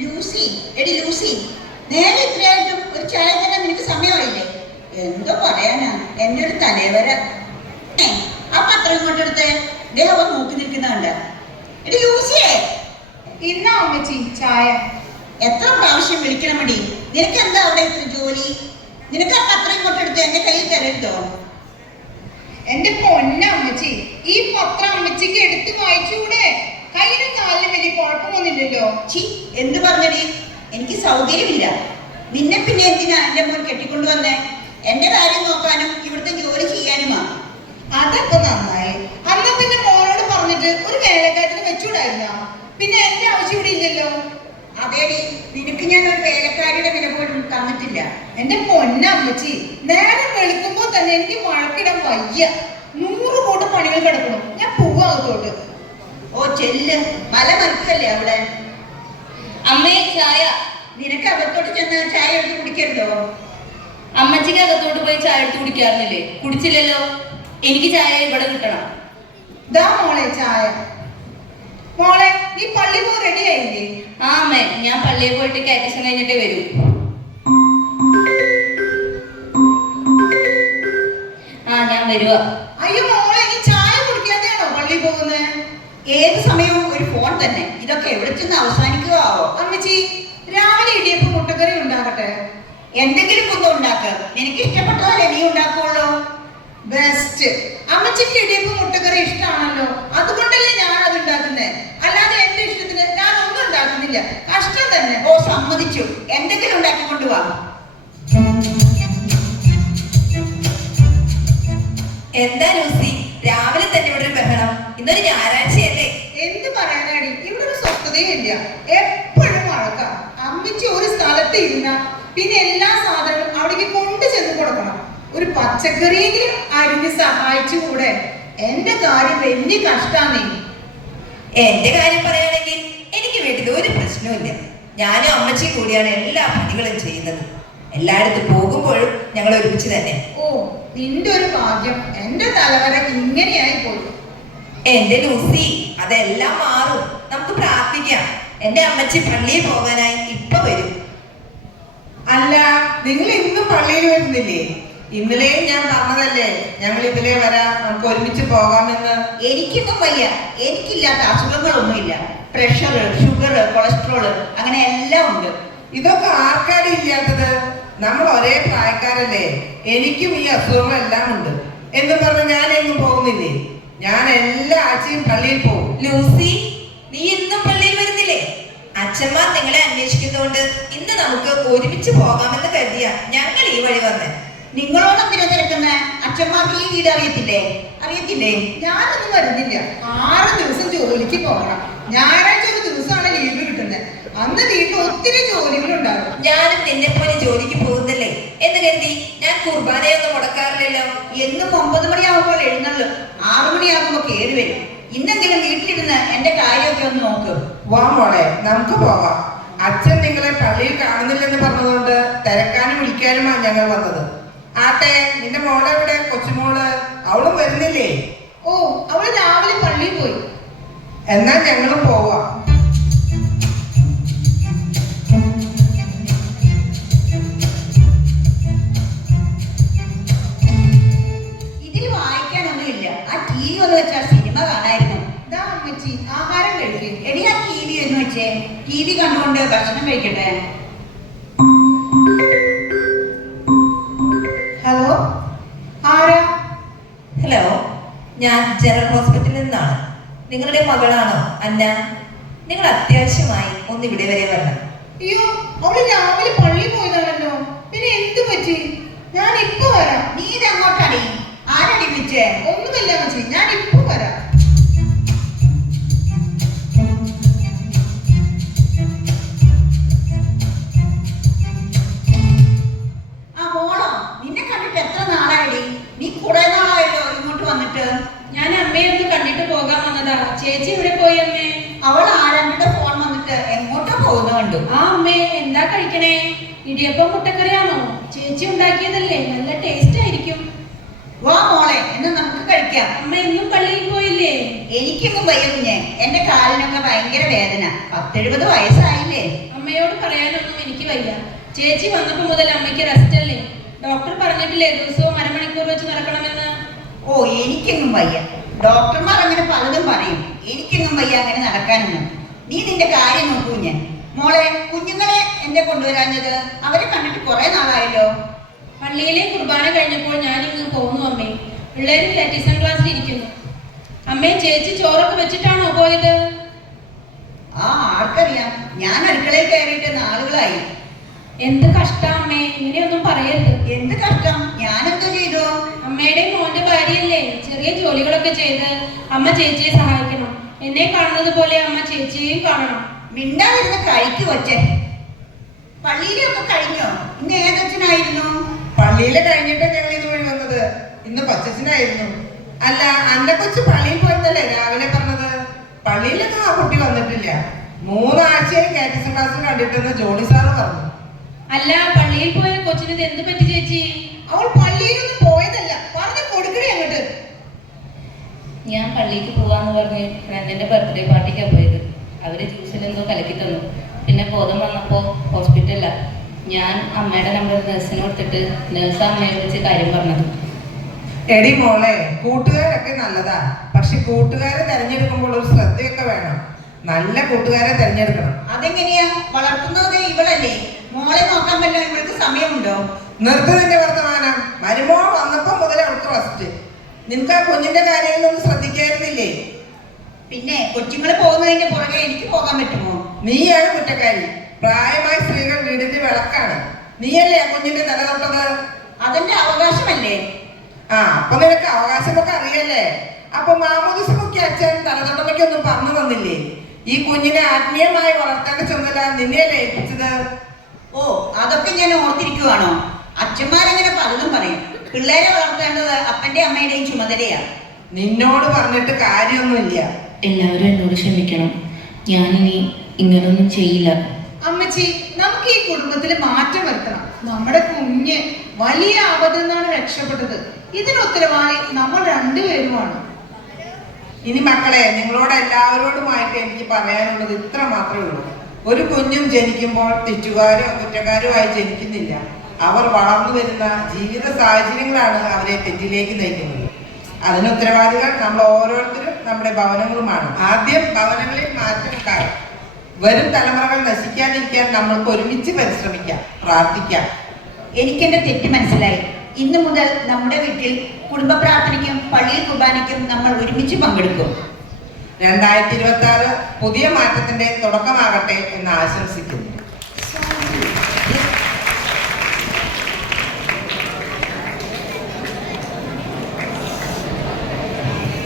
Lucy, എടി Lucy, നേരെ ഇത്രയായിട്ടും ഒരു ചായ തരാൻ നിനക്ക് സമയമായില്ലേ? എന്തോ പറയാനാ, എന്റെ ഒരു തലവര. ആ പത്രം ഇങ്ങോട്ടെടുത്ത് ദേഹം നോക്കി നിൽക്കുന്നുണ്ട്. എടി ലൂസിയെ, ഇന്നാ അമ്മച്ചി ചായ. എത്ര പ്രാവശ്യം വിളിക്കണം മടി? നിനക്ക് എന്താ അവിടെ ഇത്ര ജോലി? നിനക്ക് ആ പത്രം ഇങ്ങോട്ടെടുത്ത് എന്റെ കയ്യിൽ തരരുതോ? എന്റെ പൊന്ന അമ്മച്ചി, ഈ പത്രം അമ്മച്ചിക്ക് എടുത്ത് വായിച്ചൂടെ? കയ്യിലും കാലിലും വലിയ കുഴപ്പമൊന്നുമില്ലല്ലോ. ചി, എന്ത് പറഞ്ഞടി? എനിക്ക് സൗകര്യമില്ല. നിന്നെ പിന്നെ എന്തിനാ എന്റെ മോൻ കെട്ടിക്കൊണ്ടുവന്നേ? എന്റെ കാര്യം നോക്കാനും ഇവിടുത്തെ ജോലി ചെയ്യാനുമാ. അതൊക്കെ നന്നായി. അന്ന് പിന്നെ മോനോട് പറഞ്ഞിട്ട് ഒരു വേലക്കാരത്തിന് വെച്ചൂടായിരുന്നോ? പിന്നെ എന്റെ ആവശ്യം ഇവിടെ ഇല്ലല്ലോ. അതേടി, നിനക്ക് ഞാൻ ഒരു വേലക്കാരിയുടെ വില പോലും തന്നിട്ടില്ല. എന്റെ പൊന്ന അമ്മച്ചി, നേരം വെളുക്കുമ്പോ തന്നെ എനിക്ക് മഴക്കിടാൻ വയ്യ. 100 കൂട്ടം പണികൾ കിടക്കണം. ഞാൻ പോവാകത്തോട്ട്. ഓ ചെല്ല്, മല മറിക്കല്ലേ അവിടെ. അമ്മേ ചായ. നിനക്ക് അകത്തോട്ട് ചെന്ന് ചായ എടുത്ത് കുടിക്കരുതോ? അമ്മച്ചിക്ക് അകത്തോട്ട് പോയി ചായ എടുത്ത് കുടിക്കാറില്ലേ? കുടിച്ചില്ലല്ലോ. എനിക്ക് ചായ ഇവിടെ കിട്ടണം. ദാ മോളെ ചായ. മോളെ, നീ പള്ളി പോ റെഡി ആയില്ലേ? ആ അമ്മേ, ഞാൻ പള്ളിയിൽ പോയിട്ട് കാറ്റേഷൻ കഴിഞ്ഞിട്ടേ വരൂ. ആ ഞാൻ വരുവാ. അയ്യോ മോളെ, നീ ചായ കുടിക്കാതെയാണോ പള്ളി പോകുന്നത്? ഏത് സമയവും ഒരു ഫോൺ തന്നെ. ഇതൊക്കെ എവിടെ ചെന്ന് അവസാനിക്കുകയാവോ? അമ്മച്ചി, രാവിലെ ഇടിയപ്പം മുട്ടക്കറി ഉണ്ടാകട്ടെ. എന്തെങ്കിലും ഒന്നും ഉണ്ടാക്കുക. നിനക്ക് ഇഷ്ടപ്പെട്ടതല്ലേ നീ ഉണ്ടാക്കുള്ളൂ. ബെസ്റ്റ്. അമ്മച്ചിക്ക് ഇടിയപ്പം മുട്ടക്കറി ഇഷ്ടമാണല്ലോ, അതുകൊണ്ടല്ലേ ഞാൻ അത് ഉണ്ടാക്കുന്നത്. അല്ലാതെ എന്റെ ഇഷ്ടത്തിന് ഞാൻ ഒന്നും ഉണ്ടാക്കുന്നില്ല. കഷ്ടം തന്നെ. ഓ സമ്മതിച്ചു. എന്തെങ്കിലും ഉണ്ടാക്കിക്കൊണ്ട് വാ. എന്താ ലൂസി, രാവിലെ തന്നെ ഇവിടെ ഒരു ബഹളം? ഇന്നൊരു ഞായറാഴ്ചയല്ലേ? എന്ത് പറയാനാടി, ഇവിടെ ഒരു സ്വസ്ഥതയും ഇല്ല. എപ്പോഴും വഴക്കാം. അമ്മച്ചി ഒരു സ്ഥലത്ത് ഇരുന്ന പിന്നെ എല്ലാ സാധനവും അവിടേക്ക് കൊണ്ടു ചെന്ന് കൊടുക്കണം. ഒരു പച്ചക്കറിയെങ്കിലും അരിഞ്ഞ് സഹായിച്ചുകൂടെ? എന്റെ കാര്യം വലിയ കഷ്ടാന്നേ. എന്റെ കാര്യം പറയുകയാണെങ്കിൽ എനിക്ക് വീട്ടിൽ ഒരു പ്രശ്നവുമില്ല. ഞാനും അമ്മച്ചിയും കൂടിയാണ് എല്ലാ പണികളും ചെയ്യുന്നത്. എല്ലായിടത്തും പോകുമ്പോഴും ഞങ്ങൾ ഒരുമിച്ച് തന്നെ. ഓ, നിന്റെ ഒരു ഭാഗ്യം. എന്റെ തലവര ഇങ്ങനെയായി പോയി. എന്റെ ലൂസി, അതെല്ലാം മാറും. നമുക്ക് പ്രാർത്ഥിക്കാം. എന്റെ അമ്മച്ചി പള്ളിയിൽ പോകാനായി ഇപ്പൊ വരും. അല്ല, നിങ്ങൾ ഇന്നും പള്ളിയിൽ വരുന്നില്ലേ? ഇന്നലെയും ഞാൻ പറഞ്ഞതല്ലേ ഞങ്ങൾ ഇതിലേ വരാം, നമുക്ക് ഒരുമിച്ച് പോകാമെന്ന്. എനിക്കൊന്നും വയ്യ. എനിക്കില്ലാത്ത അസുഖങ്ങളൊന്നുമില്ല. പ്രഷർ, ഷുഗർ, കൊളസ്ട്രോള്, അങ്ങനെ എല്ലാം ഉണ്ട്. ഇതൊക്കെ ആർക്കാരും ഇല്ലാത്തത്? നമ്മൾ ഒരേ പ്രായക്കാരല്ലേ? എനിക്കും ഈ അസുഖങ്ങളെല്ലാം ഉണ്ട് എന്ന് പറഞ്ഞ് ഞാൻ എങ്ങും പോകുന്നില്ലേ? ഞാൻ എല്ലാ ആഴ്ചയും പള്ളിയിൽ പോകും. ലൂസി, നീ ഇന്നും പള്ളിയിൽ വരുന്നില്ലേ? അച്ഛന്മാർ നിങ്ങളെ അന്വേഷിക്കുന്നതുകൊണ്ട് ഇന്ന് നമുക്ക് ഒരുമിച്ച് പോകാമെന്ന് കരുതിയ ഞങ്ങൾ ഈ വഴി വന്നേ. നിങ്ങളോട് എന്തിനാ തിരക്കുന്ന? അച്ഛന്മാർക്ക് ഈ വീട് അറിയത്തില്ലേ? അറിയത്തില്ലേ? ഞാനൊന്നും വരുന്നില്ല. 6 ദിവസം ജോലിക്ക് പോകണം. ഞായറാഴ്ച ഒരു ദിവസമാണ് ലീവ് കിട്ടുന്നത്. അന്ന് വീട്ടിൽ ഒത്തിരി ജോലികളുണ്ടാകും. ഞാനും നിന്നെ പോലെ ജോലിക്ക് പോകുന്നല്ലേ എന്ന് കരുതി ഞാൻ കുർബാനയൊന്നും മുടക്കാറില്ലല്ലോ. എന്നും 9 മണിയാകുമ്പോൾ എഴുന്നള്ളും, 6 മണിയാകുമ്പോ കയറി വരും. ഇന്നെങ്കിലും വീട്ടിലിരുന്ന് എന്റെ കാര്യമൊക്കെ ഒന്ന് നോക്ക്. വാ മോളെ, നമുക്ക് പോകാം. അച്ഛൻ നിങ്ങളെ പള്ളിയിൽ കാണുന്നില്ലെന്ന് പറഞ്ഞതുകൊണ്ട് തിരക്കാനും വിളിക്കാനുമാണ് ഞങ്ങൾ വന്നത്. ആട്ടെ, നിന്റെ മോളെ എവിടെ? കൊച്ചുമോള്, അവളും വരുന്നില്ലേ? ഓ, അവള് രാവിലെ പള്ളിയിൽ പോയി. എന്നാൽ ഞങ്ങളും പോവാം. ഇതിൽ വായിക്കാനൊന്നുമില്ല. ആ TV ഒന്ന് വെച്ചാൽ സിനിമ കാണായിരുന്നു. ദാ അമ്മച്ചി, ആഹാരം കഴിക്കേ. എടി, ആ TV ഒന്ന് വെച്ചേ. TV കണ്ടുകൊണ്ട് ഭക്ഷണം കഴിക്കട്ടെ. ഹലോ, ആരാ? ഹലോ, ഞാൻ ജനറൽ ഹോസ്പിറ്റലിൽ നിന്നാണ്. നിങ്ങളുടെ മകളാണോ അന്ന? നിങ്ങൾ അത്യാവശ്യമായി ഒന്ന് ഇവിടെ വരെ വരണം. അയ്യോ, അവള് രാവിലെ പള്ളിയിൽ പോയതാണല്ലോ. പിന്നെ എന്ത് പറ്റി? ഞാൻ ഇപ്പൊ വരാം. നീ ഇതെങ്ങോട്ടടി? ആരടി വിളിച്ചേ? ഒന്നുമില്ല അമ്മച്ചി, ഞാൻ ഇപ്പൊ വരാം. ആ മോളോ, നിന്നെ കണ്ടിട്ട് എത്ര നാളായടി? നീ കുറെ നാളായല്ലോ ഇങ്ങോട്ട് വന്നിട്ട്. ഞാൻ അമ്മയെ ഒന്ന് കണ്ടിട്ട് പോകാൻ വന്നതാ. ചേച്ചി എവിടെ പോയി അമ്മേ? അവൾ ആരാണ്ടിയുടെ ഫോൺ വന്നിട്ട് എങ്ങോട്ടോ പോകുന്ന കണ്ടു. ആ അമ്മേ, എന്താ കഴിക്കണേ? ഇടിയപ്പം മുട്ടക്കറിയാണോ? ചേച്ചി ഉണ്ടാക്കിയതല്ലേ, നല്ല ടേസ്റ്റ് ആയിരിക്കും. വാ മോളെ, എന്ന് നമുക്ക് കഴിക്കാം. കഴിക്കാം. അമ്മ എന്നും പള്ളിയിൽ പോയില്ലേ? എനിക്കൊന്നും വയ്യ കുഞ്ഞെ. എന്റെ കാലിനൊക്കെ ഭയങ്കര വേദന. 10-70 വയസ്സായില്ലേ. അമ്മയോട് പറയാനൊന്നും എനിക്ക് വയ്യ. ചേച്ചി വന്നപ്പോ മുതൽ അമ്മയ്ക്ക് റെസ്റ്റ് അല്ലേ? ഡോക്ടർ പറഞ്ഞിട്ടില്ലേ ദിവസവും അരമണിക്കൂർ വെച്ച് നടക്കണമെന്ന്? ഓ, എനിക്കൊന്നും വയ്യ. ഡോക്ടർമാർ അങ്ങനെ പലതും പറയും. എനിക്കൊന്നും വയ്യ അങ്ങനെ നടക്കാനൊന്നും. നീ നിന്റെ കാര്യം നോക്കൂ ഞാൻ. മോളെ, കുഞ്ഞുങ്ങളെ എന്നെ കൊണ്ടുവരാഞ്ഞത്? അവരെ കണ്ടിട്ട് കുറെ നാളായല്ലോ. പള്ളിയിലെ കുർബാന കഴിഞ്ഞപ്പോൾ ഞാൻ ഇങ്ങ് പോന്നു അമ്മേ. പിള്ളേര് കാറ്റീസം ക്ലാസ്സിൽ ഇരിക്കുന്നു. അമ്മേ, ചേച്ചി ചോറൊക്കെ വെച്ചിട്ടാണോ പോയത്? ആ, ആർക്കറിയാം. ഞാൻ അടുക്കളയിൽ കയറിയിട്ട് നാളുകളായി. എന്ത് കഷ്ടാ അമ്മേ, ഇങ്ങനെയൊന്നും പറയരുത്. എന്ത് കഷ്ടം? ഞാനെന്തോ ചെയ്തു? അമ്മയുടെ മോന്റെ ഭാര്യയല്ലേ, ചെറിയ ജോലികളൊക്കെ ചെയ്ത് അമ്മ ചേച്ചിയെ സഹായിക്കണം. എന്നെ കാണുന്നത് പോലെ അമ്മ ചേച്ചിയെയും കാണണം. മിണ്ടാതിരുന്ന് കഴിക്കു വച്ചേ. പള്ളിയിലൊക്കെ കഴിഞ്ഞോ? ഇന്ന് ഏതച്ഛനായിരുന്നു? പള്ളിയിലെ കഴിഞ്ഞിട്ട് ഞങ്ങൾ ഇതുവഴി വന്നത്. ഇന്ന് പച്ചച്ചനായിരുന്നു. അല്ല, അന്ന കൊച്ചു പള്ളിയിൽ പോയെന്നല്ലേ രാവിലെ പറഞ്ഞത്? പള്ളിയിലൊന്നും ആ കുട്ടി വന്നിട്ടില്ല. 3 ആഴ്ചയായി കാറ്റീസം ക്ലാസ്സിൽ കണ്ടിട്ടെന്ന് ജോണി സാറ് പറഞ്ഞു. അല്ല, പള്ളിയിൽ പോയ കൊച്ചിന് എന്ത് പറ്റി ചേച്ചി? അവൾ പള്ളിയിലൊന്നും പോയതല്ല. പറഞ്ഞു കൊടുക്കണേ അങ്ങോട്ട്. ഞാൻ പള്ളിക്ക് പോവാന്ന് പറഞ്ഞ് ഫ്രണ്ടിന്റെ ബർത്ത്ഡേ പാർട്ടിക്കാണ് പോയത്. അവര് ജ്യൂസിലെന്തോ കലക്കി തന്നു. പിന്നെ ബോധം വന്നപ്പോൾ ഹോസ്പിറ്റലിലാ. ഞാൻ അമ്മയുടെ നമ്പർ നഴ്സിന് കൊടുത്തിട്ട് നഴ്സ് അമ്മയെ വിളിച്ച് കാര്യം പറഞ്ഞത്. എടി മോളെ, കൂട്ടുകാരൊക്കെ നല്ലതാ. പക്ഷെ കൂട്ടുകാരെ തെരഞ്ഞെടുക്കുമ്പോൾ ഒരു ശ്രദ്ധയൊക്കെ വേണം. നല്ല കൂട്ടുകാരെ തെരഞ്ഞെടുക്കണം. അതെങ്ങനെയാ? വളർത്തുന്നത് ഇവളല്ലേ. മോളെ നോക്കാൻ പറ്റാൻ ഇവൾക്ക് സമയമുണ്ടോ? നിർത്തി നിന്റെ വർത്തമാനം. മരുമോ വന്നപ്പോ മുതൽ അവൾക്ക് റെസ്റ്റ്. നിനക്ക് ആ കുഞ്ഞിന്റെ കാര്യങ്ങളൊന്നും ശ്രദ്ധിക്കായിരുന്നില്ലേ? പിന്നെ കൊച്ചുങ്ങൾ പോകുന്നതിന്റെ പുറകെ എനിക്ക് പോകാൻ പറ്റുമോ? നീയാണ് കുറ്റക്കാരി. പ്രായമായ സ്ത്രീകൾ വീടിന്റെ വിളക്കാണ്. നീയല്ലേ ആ കുഞ്ഞിന്റെ തല തൊട്ടത്? അതെന്റെ അവകാശമല്ലേ? ആ, അപ്പൊ നിനക്ക് അവകാശമൊക്കെ അറിയല്ലേ? അപ്പൊ മാമോദിസമൊക്കെ അച്ഛൻ തലതൊട്ടമൊക്കെ പറഞ്ഞു തന്നില്ലേ? ഈ കുഞ്ഞിനെ ആത്മീയമായി വളർത്തേണ്ട ചുമതല നിന്നെയല്ലേ ഏൽപ്പിച്ചത്? ഓ, അതൊക്കെ ഞാൻ ഓർത്തിരിക്കുവാണോ? അച്ഛന്മാരങ്ങനെ പലതും പറയും. പിള്ളേരെ വളർത്തേണ്ടത് അപ്പന്റെ അമ്മയുടെയും ചുമതലയാ. നിന്നോട് പറഞ്ഞിട്ട് കാര്യമൊന്നുമില്ല. എല്ലാവരും എന്നോട് ക്ഷമിക്കണം. ഞാനിനി ഇങ്ങനൊന്നും ചെയ്യില്ല. അമ്മച്ചി, നമുക്ക് ഈ കുടുംബത്തിൽ മാറ്റം വരുത്തണം. നമ്മുടെ കുഞ്ഞ് വലിയ ആപത്തിൽ നിന്നാണ് രക്ഷപ്പെട്ടത്. ഇതിന് ഉത്തരവാദി നമ്മൾ രണ്ടുപേരുമാണ്. ഇനി മക്കളെ, നിങ്ങളോട് എല്ലാവരോടുമായിട്ട് എനിക്ക് പറയാനുള്ളത് ഇത്ര മാത്രമേ ഉള്ളൂ. ഒരു കുഞ്ഞും ജനിക്കുമ്പോൾ തെറ്റുകാരോ കുറ്റക്കാരോ ആയി ജനിക്കുന്നില്ല. അവർ വളർന്നു വരുന്ന ജീവിത സാഹചര്യങ്ങളാണ് അവരെ തെറ്റിലേക്ക് നയിക്കുന്നത്. അതിന് ഉത്തരവാദികൾ നമ്മൾ ഓരോരുത്തരും നമ്മുടെ ഭവനങ്ങളുമാണ്. ആദ്യം ഭവനങ്ങളിൽ മാറ്റം ഉണ്ടാകും. വരും തലമുറകൾ നശിക്കാതിരിക്കാൻ നമ്മൾക്ക് ഒരുമിച്ച് പരിശ്രമിക്കാം, പ്രാർത്ഥിക്കാം. എനിക്കെന്റെ തെറ്റ് മനസ്സിലായി. ഇന്നു മുതൽ നമ്മുടെ വീട്ടിൽ കുടുംബ പ്രാർത്ഥനയ്ക്കും പള്ളിയിൽ കുർബാനയ്ക്കും നമ്മൾ ഒരുമിച്ച് പങ്കെടുക്കും. 2026 പുതിയ മാറ്റത്തിന്റെ തുടക്കമാകട്ടെ എന്ന് ആശംസിക്കുന്നു.